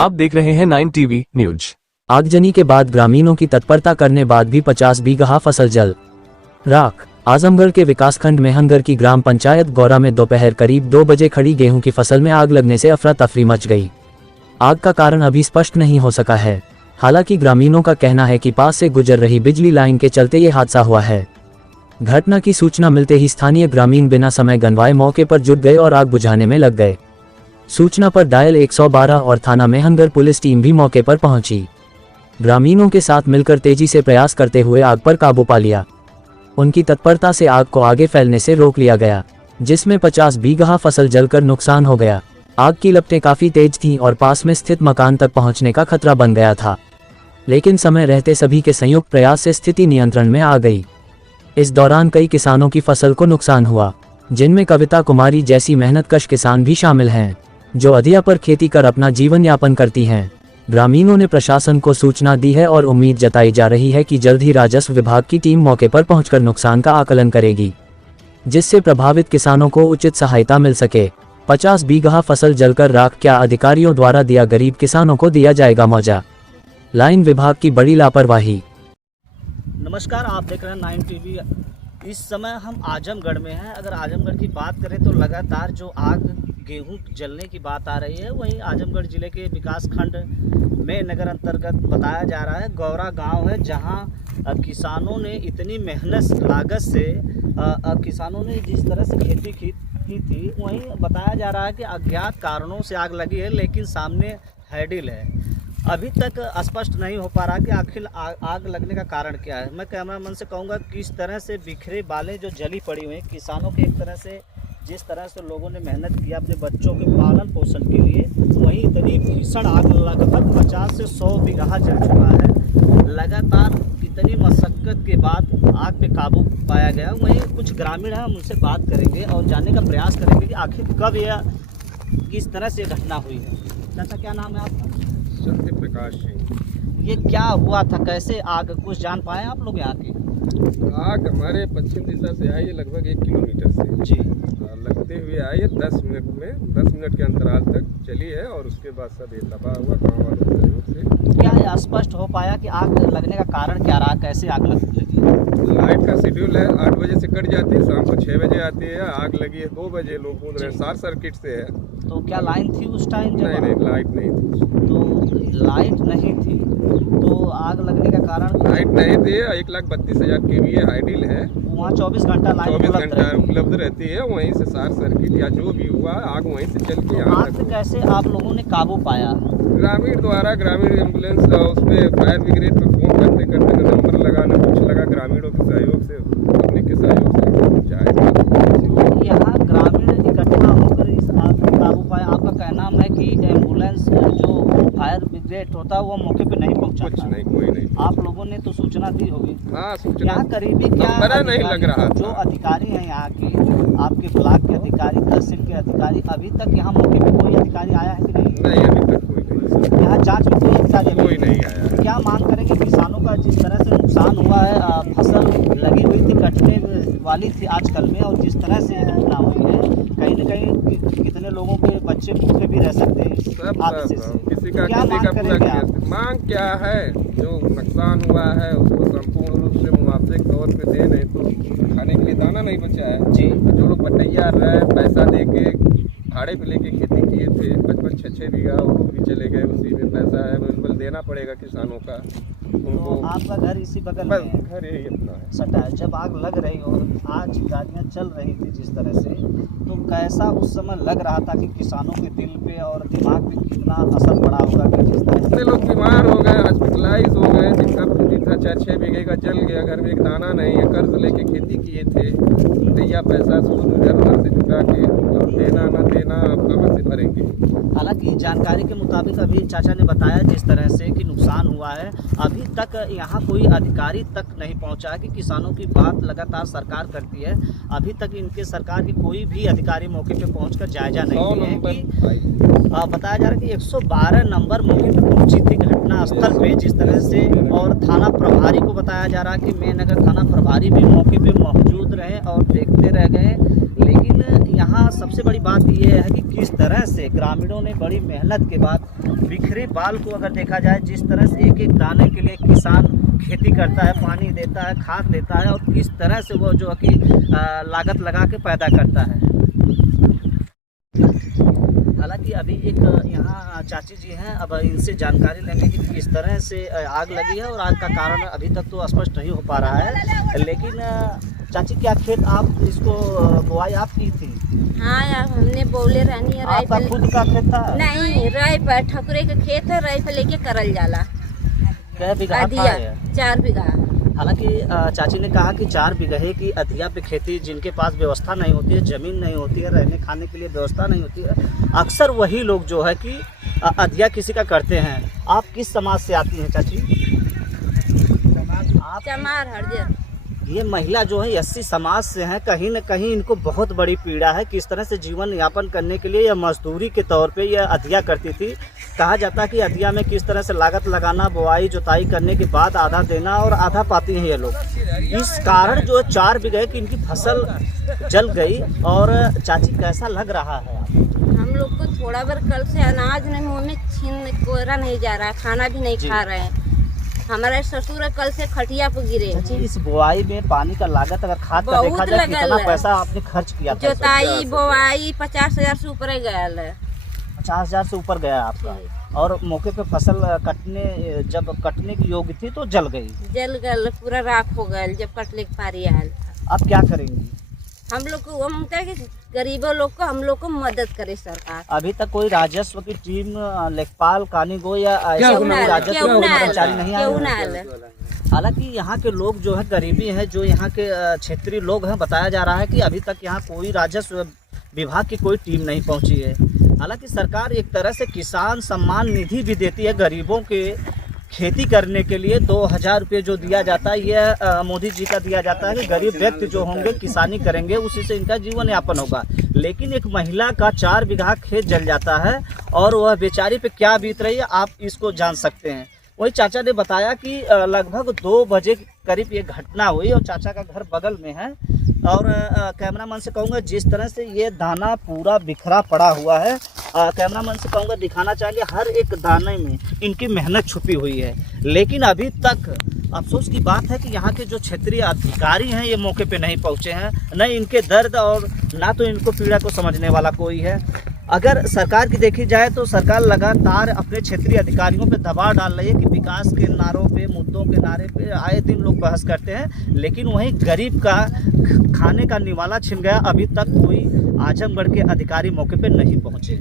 आप देख रहे हैं 9 टीवी न्यूज। आगजनी के बाद ग्रामीणों की तत्परता करने बाद भी 50 बीघा फसल जल राख। आजमगढ़ के विकासखंड मेहनगर की ग्राम पंचायत गौरा में दोपहर करीब 2 बजे खड़ी गेहूं की फसल में आग लगने से अफरा तफरी मच गई। आग का कारण अभी स्पष्ट नहीं हो सका है। हालांकि ग्रामीणों का कहना है कि पास से गुजर रही बिजली लाइन के चलते ये हादसा हुआ है। घटना की सूचना मिलते ही स्थानीय ग्रामीण बिना समय गंवाए मौके पर जुट गए और आग बुझाने में लग गए। सूचना पर डायल 112 और थाना मेहनगर पुलिस टीम भी मौके पर पहुंची। ग्रामीणों के साथ मिलकर तेजी से प्रयास करते हुए आग पर काबू पा लिया। उनकी तत्परता से आग को आगे फैलने से रोक लिया गया, जिसमें 50 बीघा फसल जलकर नुकसान हो गया। आग की लपटें काफी तेज थीं और पास में स्थित मकान तक पहुंचने का खतरा बन गया था, लेकिन समय रहते सभी के संयुक्त प्रयास से स्थिति नियंत्रण में आ गई। इस दौरान कई किसानों की फसल को नुकसान हुआ, जिनमें कविता कुमारी जैसी मेहनतकश किसान भी शामिल हैं, जो अधिया पर खेती कर अपना जीवन यापन करती हैं। ग्रामीणों ने प्रशासन को सूचना दी है और उम्मीद जताई जा रही है कि जल्द ही राजस्व विभाग की टीम मौके पर पहुंचकर नुकसान का आकलन करेगी, जिससे प्रभावित किसानों को उचित सहायता मिल सके। 50 बीघा फसल जलकर राख, क्या अधिकारियों द्वारा दिया गरीब किसानों को दिया जाएगा मौजा? लाइन विभाग की बड़ी लापरवाही। नमस्कार, आप देख रहे हैं 9 टीवी। इस समय हम आजमगढ़ में हैं। अगर आजमगढ़ की बात करें तो लगातार जो आग गेहूं जलने की बात आ रही है, वहीं आजमगढ़ जिले के विकासखंड में नगर अंतर्गत बताया जा रहा है गौरा गांव है, जहां किसानों ने इतनी मेहनत लागत से किसानों ने जिस तरह से खेती की थी, वहीं बताया जा रहा है कि अज्ञात कारणों से आग लगी है, लेकिन सामने हैडिल है। अभी तक स्पष्ट नहीं हो पा रहा कि आखिर आग लगने का कारण क्या है। मैं कैमरामैन से कहूँगा किस तरह से बिखरे बालें जो जली पड़ी हुई हैं, किसानों के एक तरह से जिस तरह से लोगों ने मेहनत किया अपने बच्चों के पालन पोषण के लिए, वहीं इतनी भीषण आग लगभग 50 से 100 बीघा जल चुका है। लगातार इतनी मशक्कत के बाद आग पे काबू पाया गया। वहीं कुछ ग्रामीण हैं, हम उनसे बात करेंगे और जानने का प्रयास करेंगे कि आखिर कब यह किस तरह से घटना हुई है। चाचा, क्या नाम है आपका? सत्य प्रकाश सिंह। ये क्या हुआ था, कैसे आग, कुछ जान पाए आप लोग यहाँ के? आग हमारे पश्चिम दिशा से आई है, लगभग 1 किलोमीटर से जी। लगते हुए आई है 10 मिनट के अंतराल तक चली है और उसके बाद सब ये तबाह हुआ गाँव वालों के सहयोग से। क्या ये स्पष्ट हो पाया कि आग लगने का कारण क्या रहा, कैसे आग लगी? लाइट का शेड्यूल है, 8 बजे से कट जाती है, शाम को 6 बजे आती है। आग लगी है 2 बजे, लोग कूद रहे हैं, शॉर्ट सर्किट से है। तो क्या लाइन थी उस टाइम? नहीं, लाइट नहीं थी। तो लाइट नहीं थी तो आग लगने का कारण? लाइट नहीं थी। 1,32,000 KVA आइडियल है, वहाँ 24 घंटा लाइट 24 घंटा उपलब्ध रहती है। वहीं से शॉर्ट सर्किट या जो भी हुआ, आग वहीं से चल के यहाँ आग कैसे आप लोगों ने काबू पाया? ग्रामीण द्वारा, ग्रामीण एम्बुलेंस उसमें फायर ब्रिगेड पे फोन करते करते नंबर लगाना कुछ लगा, ग्रामीणों के सहयोग से, पब्लिक के सहयोग से जाए। यहाँ ग्रामीण इकट्ठा होकर इस आग पर काबू पाया। आपका कहना है कि एम्बुलेंस जो फायर ब्रिगेड होता है वो मौके पे नहीं पहुँचा? कुछ नहीं, कोई नहीं। आप लोगों ने तो सूचना दी होगी। हाँ, सूचना। यहाँ करीबी क्या नहीं लग रहा जो अधिकारी हैं यहाँ के, आपके ब्लॉक के अधिकारी, तहसील के अधिकारी, अभी तक यहाँ मौके पे कोई अधिकारी आया है कि नहीं? नहीं, अभी तक कोई नहीं। यहाँ जांच में कोई अधिकारी कोई नहीं आया। क्या मांग करेंगे किसानों का? जिस तरह से नुकसान हुआ है, फसल लगी हुई थी, कटने वाली थी आजकल में, और जिस तरह से घटना हुई है, कहीं न कहीं कितने लोगों के बच्चे भूखे भी रह सकते हैं सब हादसे से। किसी का क्या मांग करेंगे आप? मांग क्या है? जो नुकसान हुआ है उसको संपूर्ण रूप से मुआवजे के तौर पे दे, नहीं तो खाने के लिए दाना नहीं बचा है जी। जो लोग बटैया रहे, पैसा दे के भाड़े पे लेके खेती किए थे, 55-6 बीघा, वो लोग भी चले गए। उसी में पैसा है, बिल्कुल देना पड़ेगा किसानों का उनको। तो आपका घर इसी बगल में है? घर यही अपना है। सटा है। जब आग लग रही हो, आज गाड़ियाँ चल रही थी जिस तरह से, तो कैसा उस समय लग रहा था कि किसानों के दिल पे और दिमाग पे कितना असर पड़ा होगा कि जिस तरह से लोग बीमार हो गए, हॉस्पिटलाइज हो गए, जिनका पूंजी था 4-6 बीघे का जल गया, घर में एक दाना नहीं है, कर्ज लेके खेती किए थे, भैया पैसा सूद इधर उधर से जुटा के, और देना ना देना अब कहाँ से भरेंगे? हालांकि जानकारी के मुताबिक अभी चाचा ने बताया जिस तरह से कि नुकसान हुआ है, अभी तक यहाँ कोई अधिकारी तक नहीं पहुँचा कि किसानों की बात लगातार सरकार करती है। अभी तक इनके सरकार की कोई भी अधिकारी मौके पे पहुंचकर जायजा नहीं लिया है कि बताया जा रहा है कि 112 नंबर मौके पे पहुंची थी घटना स्थल पे जिस तरह से, और थाना प्रभारी को बताया जा रहा है कि मेहनगर थाना प्रभारी भी मौके पे मौजूद रहे और देखते रह गए। लेकिन यहाँ सबसे बड़ी बात यह है कि किस तरह से ग्रामीणों ने बड़ी मेहनत के बाद बिखरे बाल को अगर देखा जाए, जिस तरह से एक एक दाने के लिए किसान खेती करता है, पानी देता है, खाद देता है और किस तरह से वो जो कि लागत लगा के पैदा करता है। हालांकि अभी एक यहाँ चाची जी हैं, अब इनसे जानकारी लेंगे कि किस तरह से आग लगी है और आग का कारण अभी तक तो स्पष्ट नहीं हो पा रहा है। लेकिन चाची, क्या खेत आप इसको बुआई आप की थी? हाँ यार, हमने बोले रहनी है। आपका खुद का खेत था? नहीं, राय पर ठकुरे का खेत है, राय पर लेके करल जाला। क्या बीघा था? अधिया 4 बीघा। हालांकि चाची ने कहा कि 4 बीघे की अधिया पे खेती, जिनके पास व्यवस्था नहीं होती है, जमीन नहीं होती है, रहने खाने के लिए व्यवस्था नहीं होती है, अक्सर वही लोग जो है कि अधिया किसी का करते हैं। आप किस समाज से आती हैं चाची? आप चमार हरजर। ये महिला जो है 80 समाज से हैं, कहीं न कहीं इनको बहुत बड़ी पीड़ा है। किस तरह से जीवन यापन करने के लिए यह मजदूरी के तौर पे यह अधिया करती थी। कहा जाता है कि अधिया में किस तरह से लागत लगाना, बुआई जुताई करने के बाद आधा देना और आधा पाती हैं ये लोग। इस कारण जो 4 बीघे की इनकी फसल जल गई। और चाची, कैसा लग रहा है आपको? हम लोग को थोड़ा बार कल से अनाज नहीं, मुँह में छीन कोयरा नहीं जा रहा, खाना भी नहीं खा रहे हैं। हमारे ससुर कल से खटिया पर गिरे। अच्छा, इस बुआई में पानी का लागत अगर खाद का देखा जाए, कितना पैसा आपने खर्च किया था? जोताई बुआई 50,000 से ऊपर गया है। 50,000 से ऊपर गया आपका। और मौके पे फसल जब कटने की योग्य थी तो जल गई। जल गल, पूरा राख हो गया जब कटले के पारी आयल। अब क्या करेंगी? हम लोग को हम कि गरीबों लोग को, हम लोग को मदद करे सरकार। अभी तक कोई राजस्व की टीम, लेखपाल, कानीगो या ऐसा कोई राजस्व कर्मचारी नहीं आए? हालांकि यहाँ के लोग जो है गरीबी है, जो यहाँ के क्षेत्रीय लोग हैं, बताया जा रहा है कि अभी तक यहाँ कोई राजस्व विभाग की कोई टीम नहीं पहुँची है। हालांकि सरकार एक तरह से किसान सम्मान निधि भी देती है गरीबों के खेती करने के लिए। 2,000 रुपये जो दिया जाता है, यह मोदी जी का दिया जाता है कि गरीब व्यक्ति जो होंगे किसानी करेंगे, उसी से इनका जीवन यापन होगा। लेकिन एक महिला का 4 बीघा खेत जल जाता है और वह बेचारी पे क्या बीत रही है, आप इसको जान सकते हैं। वही चाचा ने बताया कि लगभग 2 बजे करीब ये घटना हुई और चाचा का घर बगल में है। और कैमरामैन से कहूँगा, जिस तरह से ये दाना पूरा बिखरा पड़ा हुआ है, कैमरामैन से कहूँगा दिखाना चाहेंगे, हर एक दाने में इनकी मेहनत छुपी हुई है। लेकिन अभी तक अफसोस की बात है कि यहाँ के जो क्षेत्रीय अधिकारी हैं ये मौके पे नहीं पहुँचे हैं, न इनके दर्द और ना तो इनको पीड़ा को समझने वाला कोई है। अगर सरकार की देखी जाए तो सरकार लगातार अपने क्षेत्रीय अधिकारियों पे दबाव डाल रही है कि विकास के नारों पे, मुद्दों के नारे पे आए दिन लोग बहस करते हैं, लेकिन वहीं गरीब का खाने का निवाला छिन गया। अभी तक कोई आजमगढ़ के अधिकारी मौके पे नहीं पहुंचे।